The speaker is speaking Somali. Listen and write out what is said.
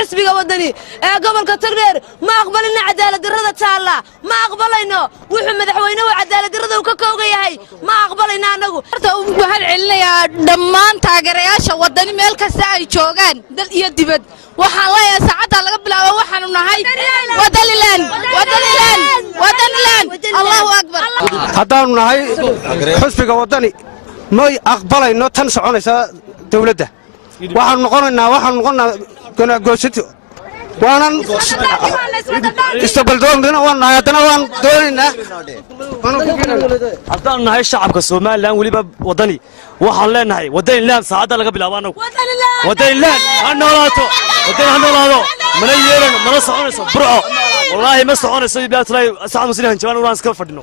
حسبي ودني قبل كتغير ما أقبلنا عدالة الرضا تعالى ما أقبلنا وحنا مدحوينا وعدالة الرضا وككوغي هاي ما أقبلنا نقول وهل عليا دمان تاجرياش ودني ملك الساعة جوجان دل يدبد وحنا يا سعد على قبل وحنا نهاي ودليلان الله أكبر هذا نهاي حسبي ودني ما أقبلنا تنسى عنا دولته waxaan noqonaa kana goosito waanan istaqbaldoonina waan haddana waan doonaynaa haddaan nahay shacabka Soomaaliland waliba wadani waxaan leenahay wadaniland saacada laga bilaabano wadaniland hanolaato mana yeelano mana soconayso burco wallahi ma soconayso bilaatay saacad muslimin jawaan waan iska fadhino